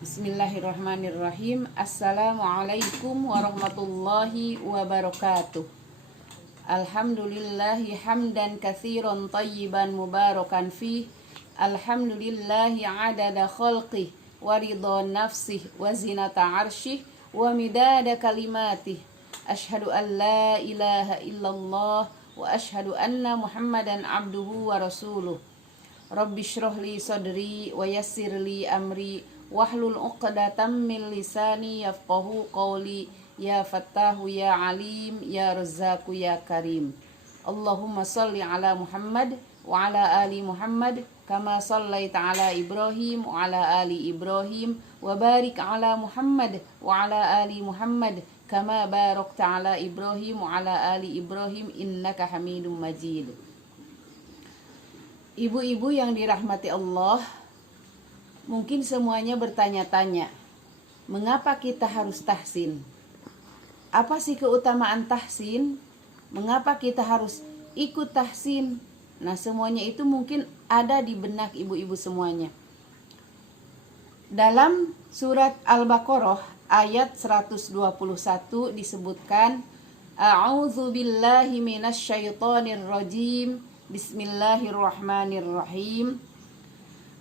Bismillahirrahmanirrahim. Assalamualaikum warahmatullahi wabarakatuh. Alhamdulillahi hamdan katsiran tayyiban mubarakan fih. Alhamdulillahi adada khalqih wa ridha nafsih wa zinata arsyih wa midada kalimatih. Ashhadu an la ilaha illallah wa ashhadu anna Muhammadan abduhu wa rasuluh. Rabbi shrah li sadri wa yassir li amri wahlul 'uqdatam min lisani yafqahu qawli. Ya Fattahu ya Alim ya Razzaqu ya Karim. Allahumma salli ala Muhammad wa ala ali Muhammad kama sallaita ala Ibrahim wa ala ali Ibrahim wa barik ala Muhammad wa ala ali Muhammad kama barakta ala Ibrahim wa ala ali Ibrahim innaka Hamidum Majid. Ibu-ibu yang dirahmati Allah, mungkin semuanya bertanya-tanya, mengapa kita harus tahsin? Apa sih keutamaan tahsin? Mengapa kita harus ikut tahsin? Nah, semuanya itu mungkin ada di benak ibu-ibu semuanya. Dalam surat Al-Baqarah ayat 121 disebutkan, A'udzu billahi minasyaitonir rajim. Bismillahirrahmanirrahim.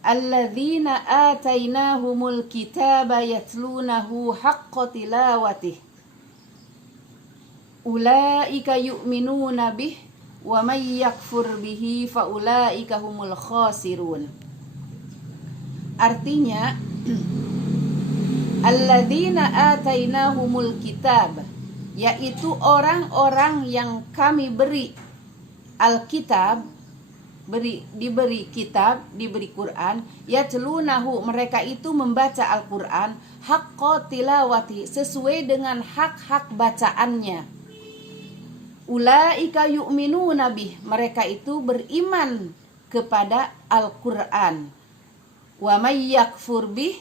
Alladzina atainahumul kitaba yatlunahu haqqa tilawatih. Ulaika yu'minuna bih wa may yakfur bihi fa ulaika humul khasirun. Artinya, alladzina atainahumul kitab, yaitu orang-orang yang kami beri Alkitab, diberi kitab, diberi Quran, yatlunahu, mereka itu membaca Al-Quran, haqqa tilawati, sesuai dengan hak-hak bacaannya. Ulaika yu'minuna bih, mereka itu beriman kepada Al-Quran. Wa may yakfur bih,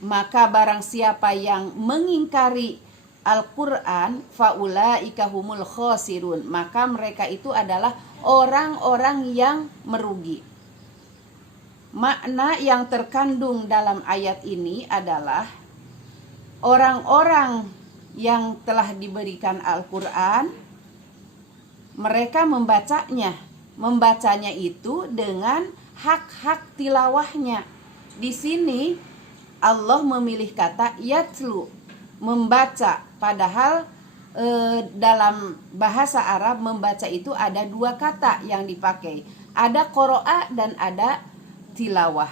maka barang siapa yang mengingkari Al-Quran, faulaika humul khasirun, maka mereka itu adalah orang-orang yang merugi. Makna yang terkandung dalam ayat ini adalah orang-orang yang telah diberikan Al-Quran, mereka membacanya itu dengan hak-hak tilawahnya. Di sini Allah memilih kata yatlu, membaca, padahal dalam bahasa Arab membaca itu ada dua kata yang dipakai, ada qira'a dan ada tilawah.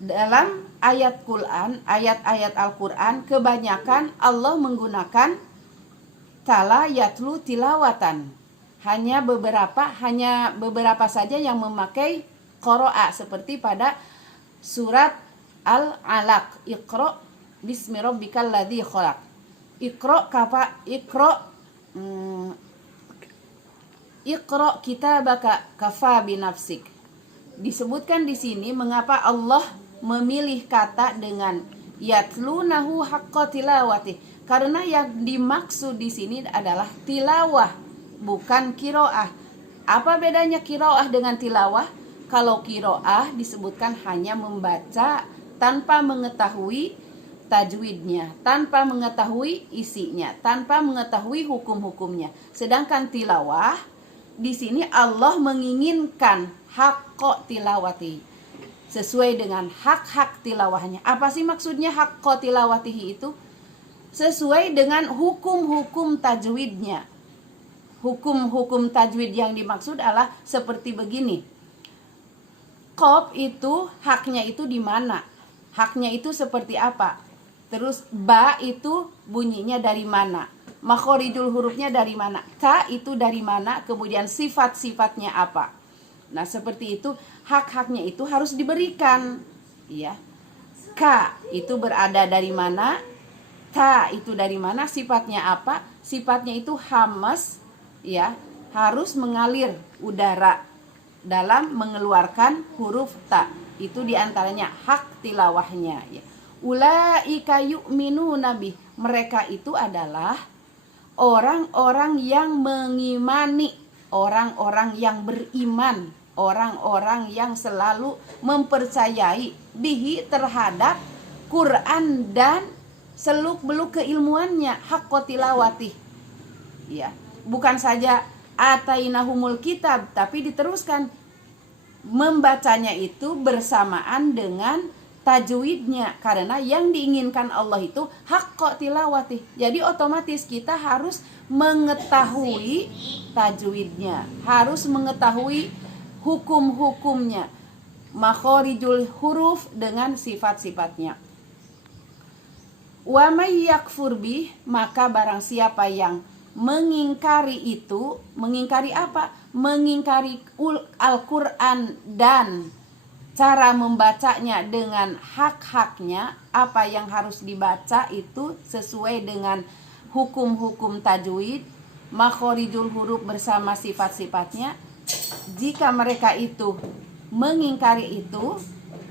Dalam ayat-ayat Al-Quran kebanyakan Allah menggunakan tala yatlu tilawatan. Hanya beberapa saja yang memakai qira'a, seperti pada surat Al-Alaq, Iqra bismi rabbikal ladzi khalaq. Iqra kitabaka kafa binafsik. Disebutkan di sini mengapa Allah memilih kata dengan yatlunahu haqqa tilawati. Karena yang dimaksud di sini adalah tilawah, bukan qiraah. Apa bedanya qiraah dengan tilawah? Kalau qiraah disebutkan hanya membaca tanpa mengetahui tajwidnya, tanpa mengetahui isinya, tanpa mengetahui hukum-hukumnya. Sedangkan tilawah di sini Allah menginginkan haqqa tilawati, sesuai dengan hak-hak tilawahnya. Apa sih maksudnya haqqa tilawatihi itu? Sesuai dengan hukum-hukum tajwidnya. Hukum-hukum tajwid yang dimaksud adalah seperti begini. Qaf itu haknya itu di mana? Haknya itu seperti apa? Terus ba itu bunyinya dari mana? Makhorijul hurufnya dari mana? Ka itu dari mana? Kemudian sifat-sifatnya apa? Nah, seperti itu hak-haknya itu harus diberikan, ya. Ka itu berada dari mana? Ta itu dari mana? Sifatnya apa? Sifatnya itu hamas, ya, harus mengalir udara dalam mengeluarkan huruf ta. Itu diantaranya hak tilawahnya, ya. Ulaika yu'minuna bih, mereka itu adalah orang-orang yang mengimani, orang-orang yang beriman, orang-orang yang selalu mempercayai bihi terhadap Quran dan seluk-beluk keilmuannya, haqqa tilawati. Ya, bukan saja atainahumul kitab, tapi diteruskan membacanya itu bersamaan dengan tajwidnya, karena yang diinginkan Allah itu haqqa tilawati. Jadi otomatis kita harus mengetahui tajwidnya, harus mengetahui hukum-hukumnya, makhorijul huruf dengan sifat-sifatnya. Wa may yakfur bih, maka barang siapa yang mengingkari itu, mengingkari apa? Mengingkari Al-Quran dan cara membacanya dengan hak-haknya, apa yang harus dibaca itu sesuai dengan hukum-hukum tajwid, makhorijul huruf bersama sifat-sifatnya. Jika mereka itu mengingkari itu,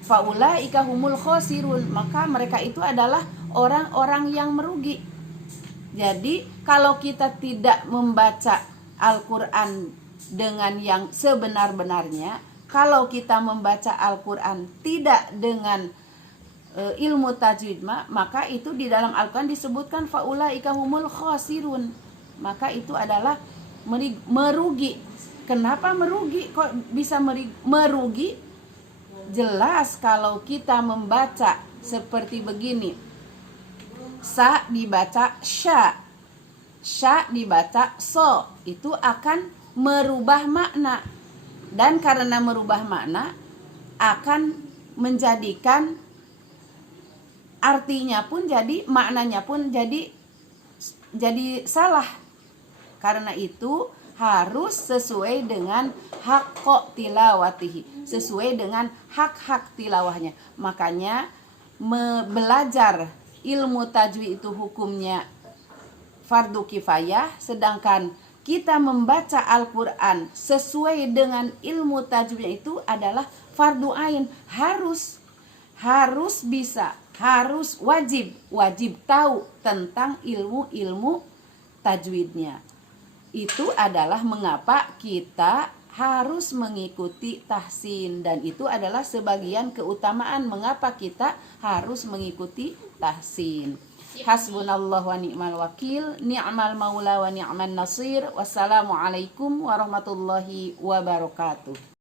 faulaika humul khosirun, maka mereka itu adalah orang-orang yang merugi. Jadi kalau kita tidak membaca Al-Quran dengan yang sebenar-benarnya, kalau kita membaca Al-Quran tidak dengan ilmu tajwid, maka itu di dalam Al-Quran disebutkan faulaika humul khosirun, maka itu adalah merugi. Kenapa merugi? Kok bisa merugi? Jelas kalau kita membaca seperti begini, sa dibaca sya, sya dibaca so, itu akan merubah makna. Dan karena merubah makna akan menjadikan artinya pun jadi, maknanya pun jadi salah. Karena itu harus sesuai dengan haqqa tilawatihi, sesuai dengan hak-hak tilawahnya. Makanya belajar ilmu tajwid itu hukumnya fardu kifayah, sedangkan kita membaca Al-Quran sesuai dengan ilmu tajwidnya itu adalah fardu ain. Harus bisa, harus wajib tahu tentang ilmu-ilmu tajwidnya. Itu adalah mengapa kita harus mengikuti tahsin, dan itu adalah sebagian keutamaan mengapa kita harus mengikuti tahsin. Hasbunallahu wa ni'mal wakil, ni'mal maula wa ni'man nasir. Wassalamualaikum warahmatullahi wabarakatuh.